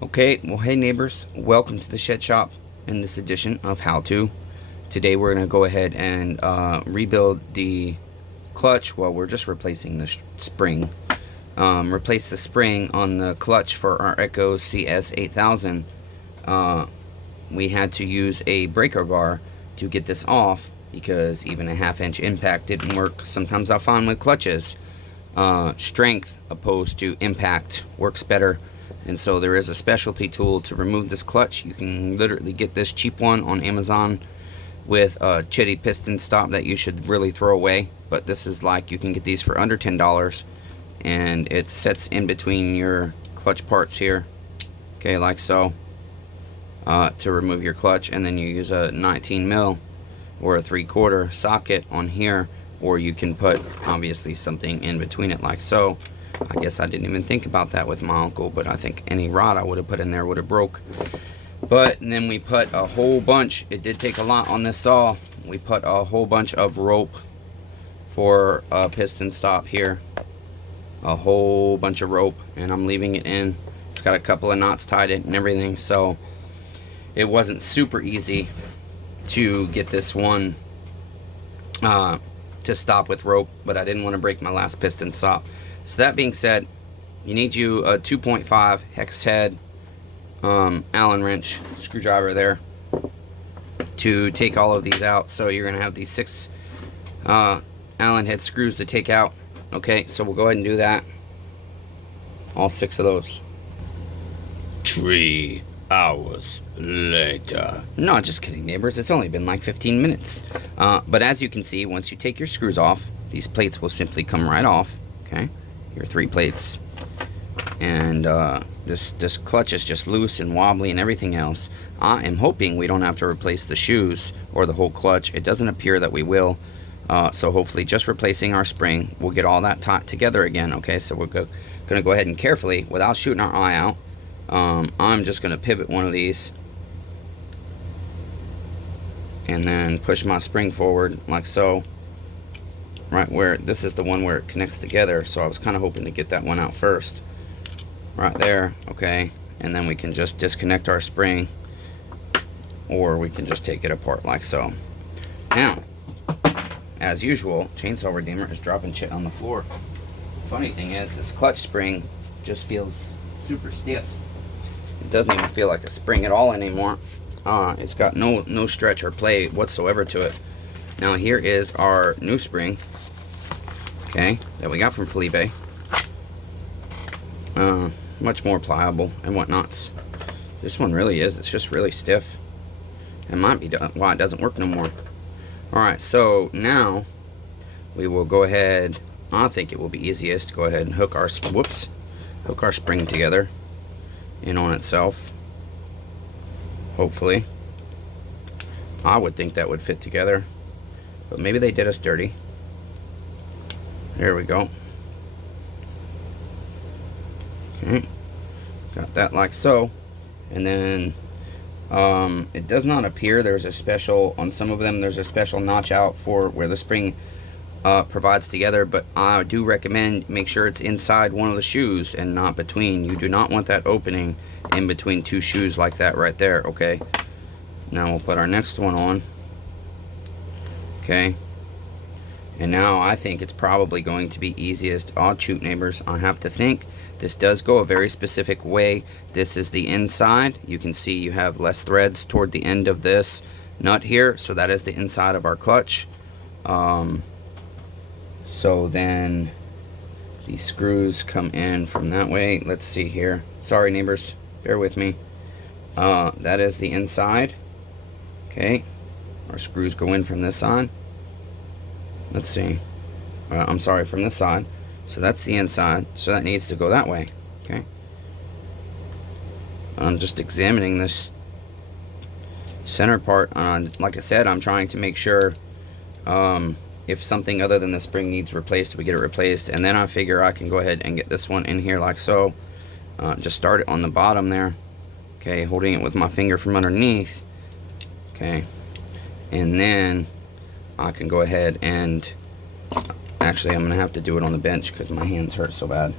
Okay, well, hey neighbors, welcome to the Shed Shop in this edition of How To. Today we're going to go ahead and rebuild the clutch. Well, we're just replacing the spring. Replace the spring on the clutch for our Echo cs8000. We had to use a breaker bar to get this off because even a half-inch impact didn't work. Sometimes I find with clutches, strength opposed to impact works better. And so there is a specialty tool to remove this clutch. You can literally get this cheap one on Amazon with a chitty piston stop that you should really throw away. But this is like, you can get these for under $10, and it sets in between your clutch parts here, okay, like so, to remove your clutch. And then you use a 19 mil or a 3/4 socket on here, or you can put obviously something in between it like so. I guess I didn't even think about that with my uncle, but I think any rod I would have put in there would have broke. But then we put a whole bunch, it did take a lot on this saw, we put a whole bunch of rope for a piston stop here. A whole bunch of rope, and I'm leaving it in. It's got a couple of knots tied in and everything, so it wasn't super easy to get this one to stop with rope, but I didn't want to break my last piston stop. So that being said, you need you a 2.5 hex head Allen wrench screwdriver there to take all of these out. So you're gonna have these 6 Allen head screws to take out. Okay, so we'll go ahead and do that. All 6 of those. 3 hours later. No, just kidding, neighbors. It's only been like 15 minutes. But as you can see, once you take your screws off, these plates will simply come right off. Okay, your 3 plates. And this clutch is just loose and wobbly and everything else. I am hoping we don't have to replace the shoes or the whole clutch. It doesn't appear that we will. So hopefully just replacing our spring, we'll get all that taut together again. Okay, so we're gonna go ahead and carefully, without shooting our eye out, I'm just gonna pivot one of these and then push my spring forward like so, right where this is the one where it connects together. So I was kind of hoping to get that one out first, right there. Okay, and then we can just disconnect our spring, or we can just take it apart like so. Now, as usual, chainsaw redeemer is dropping shit on the floor. Funny thing is, this clutch spring just feels super stiff. It doesn't even feel like a spring at all anymore. It's got no stretch or play whatsoever to it. Now here is our new spring, okay, that we got from Felipe. Much more pliable and whatnots. This one really is. It's just really stiff. It might be why it doesn't work no more. Alright, so now we will go ahead, I think it will be easiest to go ahead and hook our spring together in on itself. Hopefully. I would think that would fit together, but maybe they did us dirty. There we go. Okay, got that like so. And then it does not appear there's a special, on some of them there's a special notch out for where the spring provides together, but I do recommend make sure it's inside one of the shoes and not between. You do not want that opening in between 2 shoes like that right there. Okay, now we'll put our next one on. Okay, and now I think it's probably going to be easiest. Odd shoot, neighbors, I have to think. This does go a very specific way. This is the inside. You can see you have less threads toward the end of this nut here, so that is the inside of our clutch. So then these screws come in from that way. Let's see here. Sorry neighbors, bear with me. That is the inside. Okay, our screws go in from this side. Let's see. I'm sorry, from this side. So that's the inside, so that needs to go that way. Okay, I'm just examining this center part. Like I said, I'm trying to make sure if something other than the spring needs replaced, we get it replaced, and then I figure I can go ahead and get this one in here like so. Just start it on the bottom there. Okay, holding it with my finger from underneath. Okay, and then I can go ahead and actually I'm gonna have to do it on the bench because my hands hurt so bad.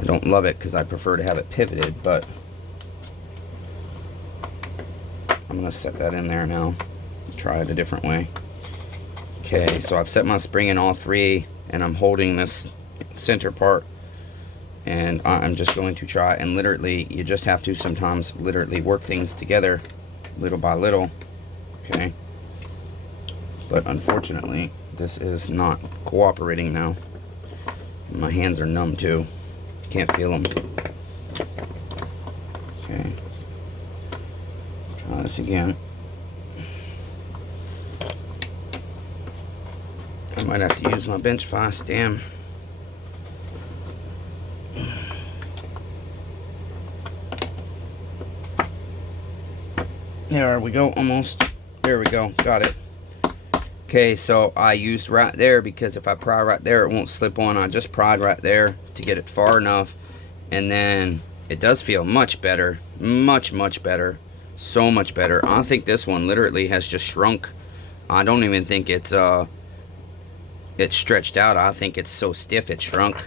I don't love it because I prefer to have it pivoted, but I'm gonna set that in there now. Try it a different way. Okay, so I've set my spring in all three, and I'm holding this center part, and I'm just going to try, and literally you just have to sometimes literally work things together little by little. Okay, but unfortunately this is not cooperating now. My hands are numb too, can't feel them. Okay, try this again. I might have to use my bench vise, damn. There we go, almost. There we go, got it. Okay, so I used right there because if I pry right there, it won't slip on. I just pried right there to get it far enough, and then it does feel much better, much better, so much better. I think this one literally has just shrunk. I don't even think it's stretched out. I think it's so stiff it shrunk.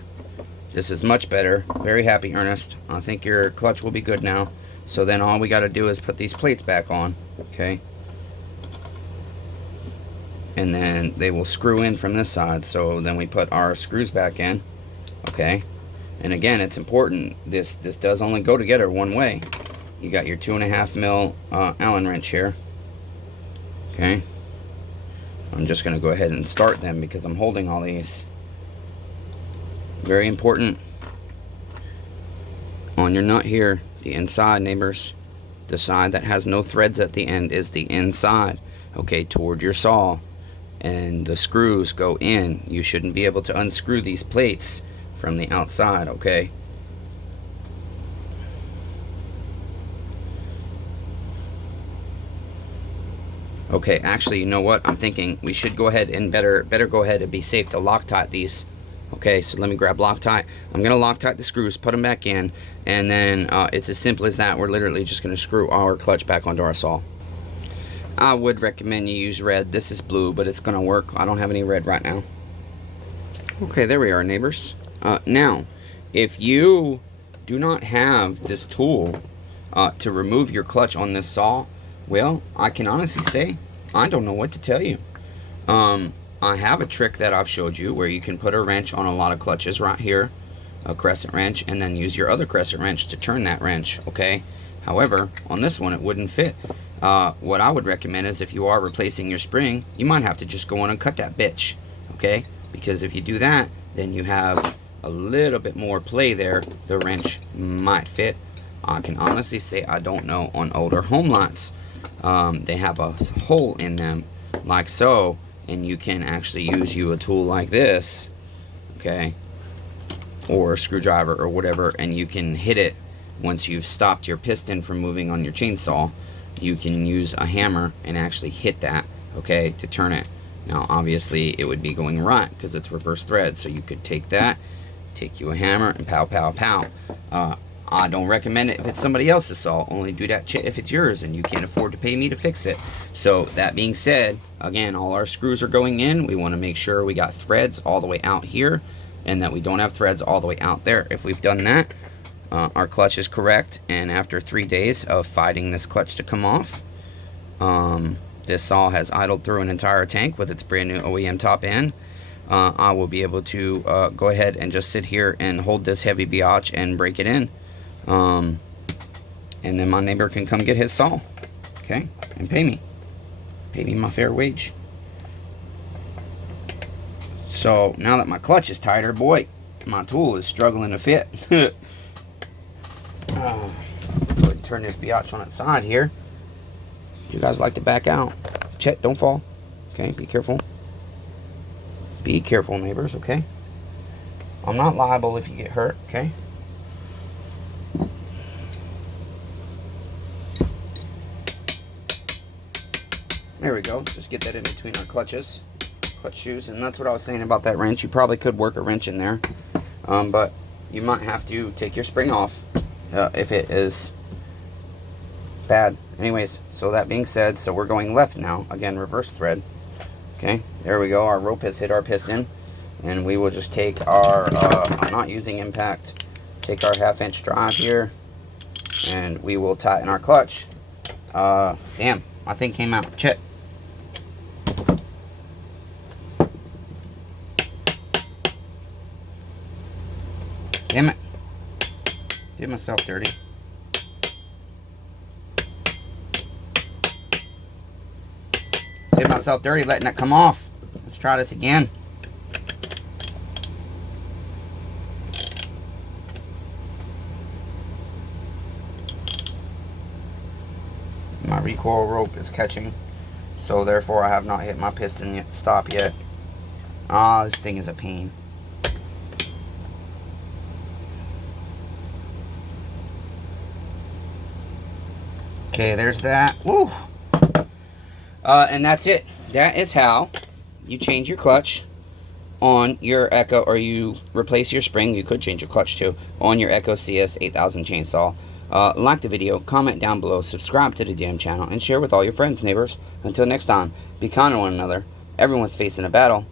This is much better. Very happy, Ernest. I think your clutch will be good now. So then all we got to do is put these plates back on. Okay, and then they will screw in from this side. So then we put our screws back in. Okay, and again, it's important, this does only go together one way. You got your 2.5 mil Allen wrench here. Okay, I'm just going to go ahead and start them because I'm holding all these. Very important. On your nut here, the inside, neighbors, the side that has no threads at the end is the inside, okay, toward your saw, and the screws go in. You shouldn't be able to unscrew these plates from the outside, okay? Okay, actually, you know what? I'm thinking we should go ahead and better go ahead and be safe to Loctite these. Okay, so let me grab Loctite. I'm gonna Loctite the screws, put them back in, and then it's as simple as that. We're literally just gonna screw our clutch back onto our saw. I would recommend you use red. This is blue, but it's gonna work. I don't have any red right now. Okay, there we are, neighbors. Now, if you do not have this tool to remove your clutch on this saw, well, I can honestly say I don't know what to tell you. I have a trick that I've showed you where you can put a wrench on a lot of clutches right here, a crescent wrench, and then use your other crescent wrench to turn that wrench, okay? However, on this one it wouldn't fit. What I would recommend is if you are replacing your spring, you might have to just go in and cut that bitch, okay? Because if you do that, then you have a little bit more play there. The wrench might fit. I can honestly say I don't know. On older home lots, they have a hole in them like so, and you can actually use a tool like this, okay, or a screwdriver or whatever, and you can hit it. Once you've stopped your piston from moving on your chainsaw, you can use a hammer and actually hit that, okay, to turn it. Now obviously it would be going right because it's reverse thread, so you could take that, take you a hammer, and pow pow pow. I don't recommend it if it's somebody else's saw. Only do that shit if it's yours and you can't afford to pay me to fix it. So that being said, again, all our screws are going in. We want to make sure we got threads all the way out here and that we don't have threads all the way out there. If we've done that, our clutch is correct. And after 3 days of fighting this clutch to come off, this saw has idled through an entire tank with its brand new OEM top end. I will be able to go ahead and just sit here and hold this heavy biatch and break it in. And then my neighbor can come get his saw, okay, and pay me my fair wage. So now that my clutch is tighter, boy, my tool is struggling to fit. Go ahead and turn this biatch on its side here. You guys like to back out. Chet, don't fall. Okay, be careful. Be careful, neighbors, okay? I'm not liable if you get hurt, okay? There we go. Just get that in between our clutch shoes. And that's what I was saying about that wrench. You probably could work a wrench in there. But you might have to take your spring off if it is bad. Anyways, so that being said, so we're going left now. Again, reverse thread. Okay, there we go. Our rope has hit our piston. And we will just take our, I'm not using impact, take our 1/2 inch drive here. And we will tighten our clutch. Damn, my thing came out. Check. Damn it. Did myself dirty. Did myself dirty letting it come off. Let's try this again. My recoil rope is catching, so therefore I have not hit my piston stop yet. Ah, this thing is a pain. Okay, there's that. Woo! And that's it. That is how you change your clutch on your Echo, or you replace your spring. You could change your clutch too on your Echo cs8000 chainsaw. Like the video, comment down below, subscribe to the damn channel, and share with all your friends, neighbors. Until next time, be kind to one another. Everyone's facing a battle.